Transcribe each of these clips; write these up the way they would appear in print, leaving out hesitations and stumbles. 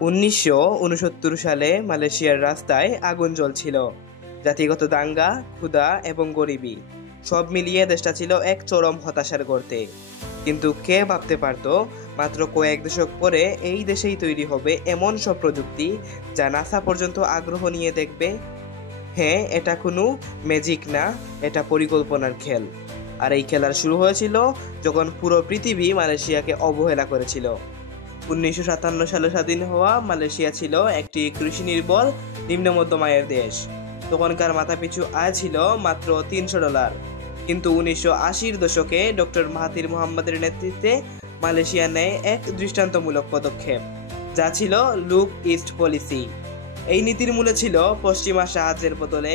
1969 সালে মালয়েশিয়ার রাস্তায় আগুন জ্বলছিল। জাতিগত দাঙ্গা, ক্ষুধা এবং গরিবি সব মিলিয়ে দেশটা ছিল এক চরম হতাশার গর্তে। কিন্তু কে ভাবতে পারত মাত্র কয়েক দশক পরে এই দেশেই তৈরি হবে এমন সব প্রযুক্তি যা নাসা পর্যন্ত আগ্রহ নিয়ে দেখবে। হ্যাঁ, এটা কোনো ম্যাজিক না, এটা পরিকল্পনার খেল। আর এই খেলার শুরু হয়েছিল যখন পুরো পৃথিবী মালয়েশিয়াকে অবহেলা করেছিল। 1957 সালে স্বাধীন হওয়া মালয়েশিয়া ছিল একটি কৃষি নির্ভর নিম্ন মধ্যম আয়ের দেশ। তখনকার মাথাপিছু আয় ছিল মাত্র $300। কিন্তু 1980-র দশকে ডক্টর মাহাথির মোহাম্মদের নেতৃত্বে মালয়েশিয়া নেয় এক দৃষ্টান্তমূলক পদক্ষেপ, যা ছিল লুক ইস্ট পলিসি। এই নীতির মূলে ছিল পশ্চিমা সাহায্যের বদলে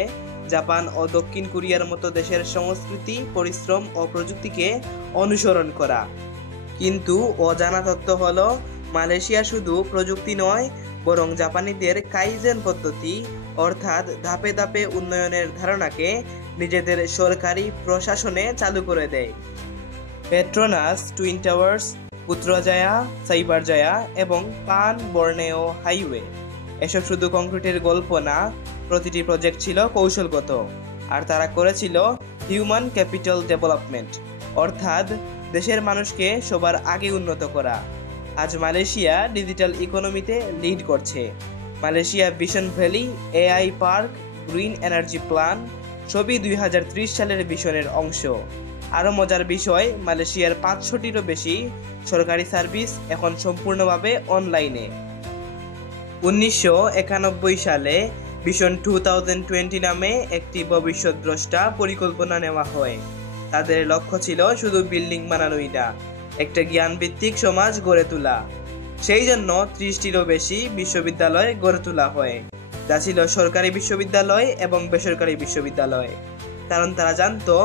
জাপান ও দক্ষিণ কোরিয়ার মতো দেশের সংস্কৃতি, পরিশ্রম ও প্রযুক্তিকে অনুসরণ করা। কিন্তু অজানা তথ্য হলো মালয়েশিয়া শুধু প্রযুক্তি নয়, বরং জাপানিদের কাইজেন পদ্ধতি অর্থাৎ ধাপে ধাপে উন্নয়নের ধারণাকে নিজেদের সরকারি প্রশাসনে চালু করে দেয়। পেট্রোনাস, টুইন টাওয়ার্স, পুত্রজায়া, সাইবারজায়া এবং পান বর্নেও হাইওয়ে এসব শুধু কংক্রিটের গল্প না, প্রতিটি প্রজেক্ট ছিল কৌশলগত। আর তারা করেছিল হিউম্যান ক্যাপিটাল ডেভেলপমেন্ট, অর্থাৎ দেশের মানুষকে সবার আগে উন্নত করা। আজ মালয়েশিয়া ডিজিটাল ইকোনমিতে লিড করছে। Malaysia vision valley, AI park, green energy plan সবই 2030 সালের ভিশনের অংশ। আরও মজার বিষয়, মালয়েশিয়ার 500টিরও বেশি সরকারি সার্ভিস এখন সম্পূর্ণভাবে অনলাইনে। 1991 সালে ভিশন 2020 নামে একটি ভবিষ্যৎ দ্রষ্টা পরিকল্পনা নেওয়া হয়। তাদের লক্ষ্য ছিল শুধু বিল্ডিং বানানোই না, একটা জ্ঞানভিত্তিক সমাজ গড়ে তোলা। সেই জন্য 30টিরও বেশি বিশ্ববিদ্যালয় গড়ে তোলা হয়, যা ছিল সরকারি বিশ্ববিদ্যালয় এবং বেসরকারি বিশ্ববিদ্যালয়। কারণ তারা জানতো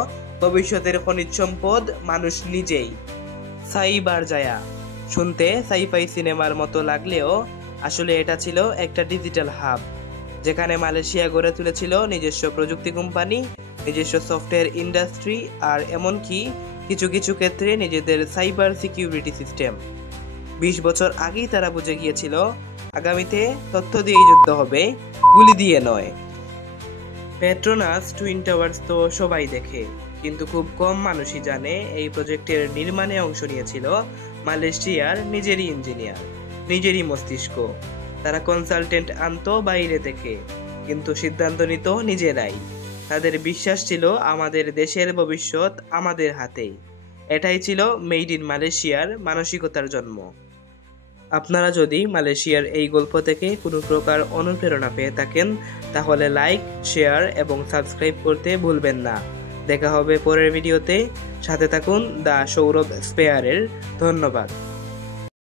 ভবিষ্যতের খনিজ সম্পদ মানুষ নিজেই। সাইবারজায়া শুনতে সাইফাই সিনেমার মতো লাগলেও আসলে এটা ছিল একটা ডিজিটাল হাব, যেখানে মালয়েশিয়া গড়ে তুলেছিল নিজস্ব প্রযুক্তি কোম্পানি, নিজস্ব সফটওয়্যার ইন্ডাস্ট্রি আর এমনকি কিছু কিছু ক্ষেত্রে নিজেদের সাইবার সিকিউরিটি সিস্টেম। 20 বছর আগেই তারা বুঝে গিয়েছিল আগামীতে তথ্য দিয়েই যুদ্ধ হবে, গুলি দিয়ে নয়। পেট্রোনাস, টুইন টাওয়ার্স তো সবাই দেখে, কিন্তু খুব কম মানুষই জানে এই প্রজেক্টের নির্মাণে অংশ নিয়েছিল মালয়েশিয়ার নিজেরই ইঞ্জিনিয়ার, নিজেরই মস্তিষ্ক। তারা কনসালটেন্ট আনতো বাইরে থেকে, কিন্তু সিদ্ধান্ত নিত নিজেরাই। তাদের বিশ্বাস ছিল আমাদের দেশের ভবিষ্যৎ আমাদের হাতেই। এটাই ছিল মেড ইন মালয়েশিয়ার মানসিকতার জন্ম। আপনারা যদি মালয়েশিয়ার এই গল্প থেকে কোনো প্রকার অনুপ্রেরণা পেয়ে থাকেন, তাহলে লাইক, শেয়ার এবং সাবস্ক্রাইব করতে ভুলবেন না। দেখা হবে পরের ভিডিওতে। সাথে থাকুন দ্য সৌরভ স্পেয়ারের। ধন্যবাদ।